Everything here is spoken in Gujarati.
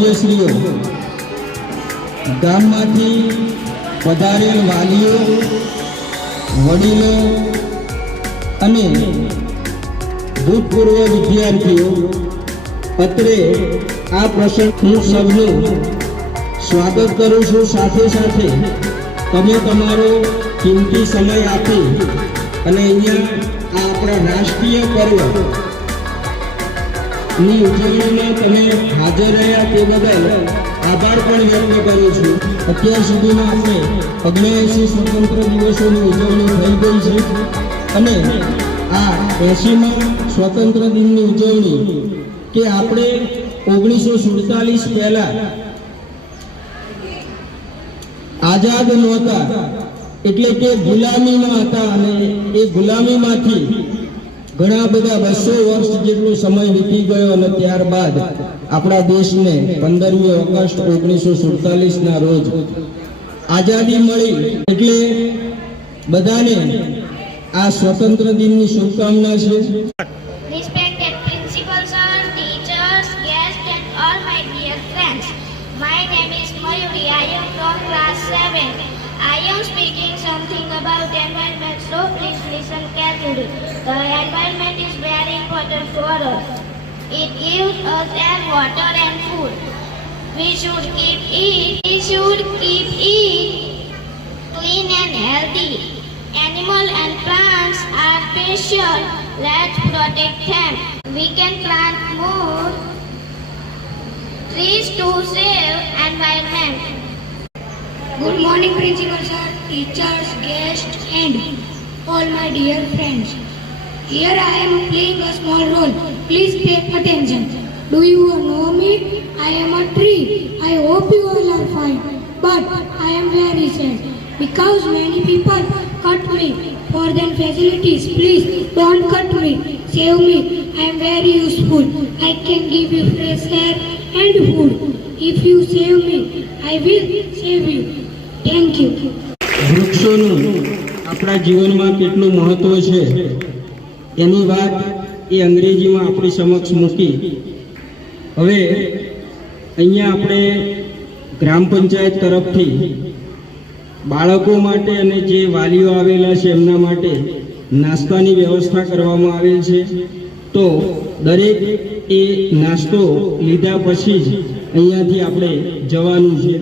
મુખ્યશ્રીઓ, ગામમાંથી પધારેલ વાલીઓ, વડીલો અને ભૂતપૂર્વ વિદ્યાર્થીઓ, અત્રે આ પ્રસંગ હું સૌનું સ્વાગત કરું છું। સાથે સાથે તમે તમારો કિંમતી સમય આપી અને અહીંયા આ આપણા રાષ્ટ્રીય પર્વ ની ઉજવણીમાં તમે હાજર રહ્યા તે બદલ આભાર પણ વ્યક્ત કરું છું। અત્યાર સુધીમાં આપણે 79 સ્વતંત્ર દિવસોની ઉજવણી થઈ ગઈ છે અને આ 80મા સ્વતંત્ર દિનની ઉજવણી કે આપણે 1947 પહેલા આઝાદ નહોતા, એટલે કે ગુલામીમાં હતા અને એ ગુલામીમાંથી ઘણા બધા 200 વર્ષ જેટલો સમય વીતી ગયો અને ત્યારબાદ આપણા દેશને 15મી ઓગસ્ટ 1947 ના રોજ આઝાદી મળી। એટલે બધાને આ સ્વતંત્ર દિનની શુભકામના છે। Respected principal sir, teachers, guests and all my dear friends. My name is Mayuri. I am from class 7. I am speaking something about environment, so please listen carefully. The environment is very important for us. It gives us air, water and food. We should keep it clean and healthy. Animals and plants are precious. Let's protect them. We can plant more trees to save environment. Good morning, principal sir, teachers, guests, and all my dear friends. Here I am playing a small role. Please pay attention. Do you know me? I am a tree. I hope you all are fine. But I am very sad because many people cut me for their facilities. Please don't cut me. Save me. I am very useful. I can give you fresh air and food. If you save me, I will save you. Thank you. વૃક્ષોનું આપણા જીવનમાં કેટલું મહત્વ છે એની વાત એ અંગ્રેજીમાં આપણી સમક્ષ મૂકી। હવે અહીંયા આપણે ગ્રામ પંચાયત તરફથી બાળકો માટે અને જે વાલીઓ આવેલા છે એમના માટે નાસ્તાની વ્યવસ્થા કરવામાં આવેલ છે। તો દરેક એ નાસ્તો લીધા પછી જ અહીંયાથી આપણે જવાનું છે।